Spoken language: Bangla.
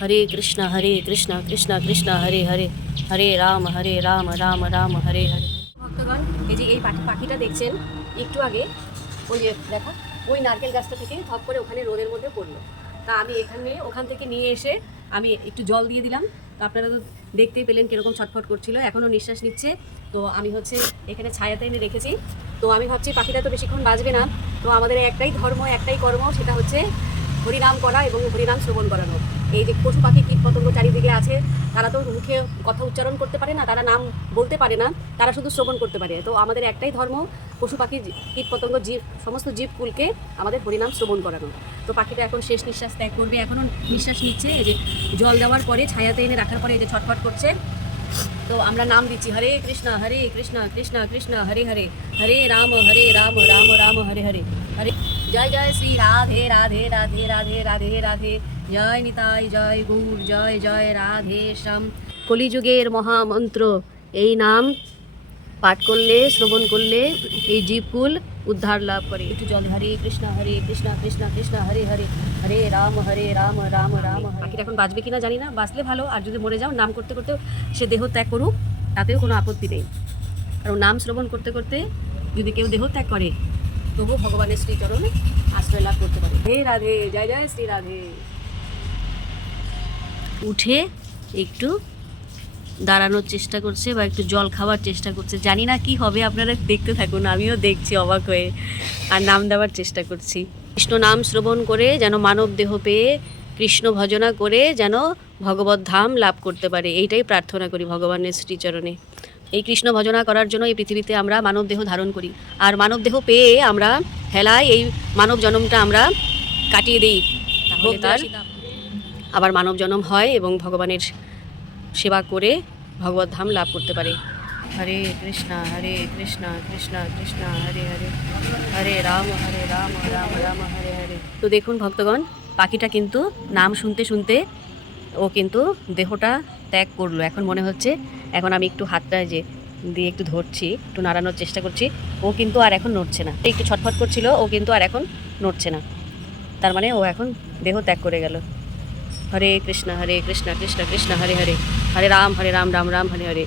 হরে কৃষ্ণ হরে কৃষ্ণ কৃষ্ণ কৃষ্ণ হরে হরে হরে রাম হরে রাম রাম রাম হরে হরে ভক্তগণ, এই যে এই পাখি পাখিটা দেখছেন, একটু আগে ওই দেখা, ওই নারকেল গাছটা থেকে ধপ করে ওখানে রোদের মধ্যে পড়ল। তা আমি এখানে, ওখান থেকে নিয়ে এসে আমি একটু জল দিয়ে দিলাম। তো আপনারা তো দেখতেই পেলেন কীরকম ছটফট করছিল, এখনও নিঃশ্বাস নিচ্ছে। তো আমি হচ্ছে এখানে ছায়াতে এনে রেখেছি। তো আমি ভাবছি পাখিটা তো বেশিক্ষণ বাঁচবে না। তো আমাদের একটাই ধর্ম, একটাই কর্ম, সেটা হচ্ছে হরিনাম করা এবং হরিনাম শ্রবণ করানো। এই যে পশু পাখি কীট পতঙ্গ চারিদিকে আছে, তারা তো মুখে কথা উচ্চারণ করতে পারে না, তারা নাম বলতে পারে না, তারা শুধু শ্রবণ করতে পারে। তো আমাদের একটাই ধর্ম, পশু পাখি কীট পতঙ্গ জীব, সমস্ত জীবকুলকে আমাদের হরিনাম শ্রবণ করানো। তো পাখিটা এখন শেষ নিঃশ্বাস ত্যাগ করবে, এখনও নিঃশ্বাস নিচ্ছে, এই যে জল দেওয়ার পরে, ছায়াতে এনে রাখার পরে এই যে ছটফট করছে। তো আমরা নাম দিচ্ছি, হরে কৃষ্ণ হরে কৃষ্ণ কৃষ্ণ কৃষ্ণ, হরে হরে হরে রাম হরে রাম রাম রাম, হরে হরে হরে জয় জয় শ্রী রাধে রাধে রাধে রাধে রাধে রাধে। জয় নিতাই, জয় গৌর, জয় জয় রাধে শ্যাম। কলিযুগের মহামন্ত্র, এই নাম পাঠ করলে, শ্রবণ করলে এই জীবকুল উদ্ধার লাভ করে। একটু জল, হরে কৃষ্ণ হরে কৃষ্ণ কৃষ্ণ কৃষ্ণ, হরে হরে। হরে রাম হরে রাম রাম রাম পাখিটা এখন বাঁচবে কিনা জানি না, বাঁচলে ভালো, আর যদি মরে যাও, নাম করতে করতে সে দেহ ত্যাগ করুক, তাতেও কোনো আপত্তি নেই। কারণ নাম শ্রবণ করতে করতে যদি কেউ দেহ ত্যাগ করে তবু ভগবানের শ্রীচরণে আশ্রয় লাভ করতে পারে। হে রাধে, জয় জয় শ্রী রাধে। উঠে একটু দাঁড়ানোর চেষ্টা করছে বা একটু জল খাওয়ার চেষ্টা করছে। জানি না কি হবে, আপনারা দেখতে থাকুন, আমিও দেখছি অবাক হয়ে। আর নাম দেওয়ার চেষ্টা করছি। কৃষ্ণ নাম শ্রবণ করে যেন মানব দেহ পেয়ে কৃষ্ণ ভজনা করে যেন ভগবত ধাম লাভ করতে পারে। এইটাই প্রার্থনা করি ভগবানের শ্রীচরণে। এই কৃষ্ণ ভজনা করার জন্য এই পৃথিবীতে আমরা মানব দেহ ধারণ করি। আর মানব দেহ পেয়ে আমরা হেলায় এই মানব জন্মটা আমরা কাটিয়ে দিই। তার আবার মানব জন্ম হয় এবং ভগবানের সেবা করে ভগবত ধাম লাভ করতে পারে। হরে কৃষ্ণ হরে কৃষ্ণ কৃষ্ণ কৃষ্ণ হরে হরে হরে রাম হরে রাম রাম রাম হরে হরে। তো দেখুন ভক্তগণ পাখিটা কিন্তু নাম শুনতে শুনতে ও কিন্তু দেহটা ত্যাগ করল। এখন মনে হচ্ছে এখন আমি একটু হাতটা যে দিয়ে একটু ধরছি, একটু নাড়ানোর চেষ্টা করছি। ও কিন্তু আর এখন নড়ছে না। একটু ছটফট করছিল, ও কিন্তু আর এখন নড়ছে না। তার মানে ও এখন দেহ ত্যাগ করে গেল। হরে কৃষ্ণ হরে কৃষ্ণ কৃষ্ণ কৃষ্ণ, হরে হরে। হরে রাম হরে রাম রাম রাম, হরে হরে।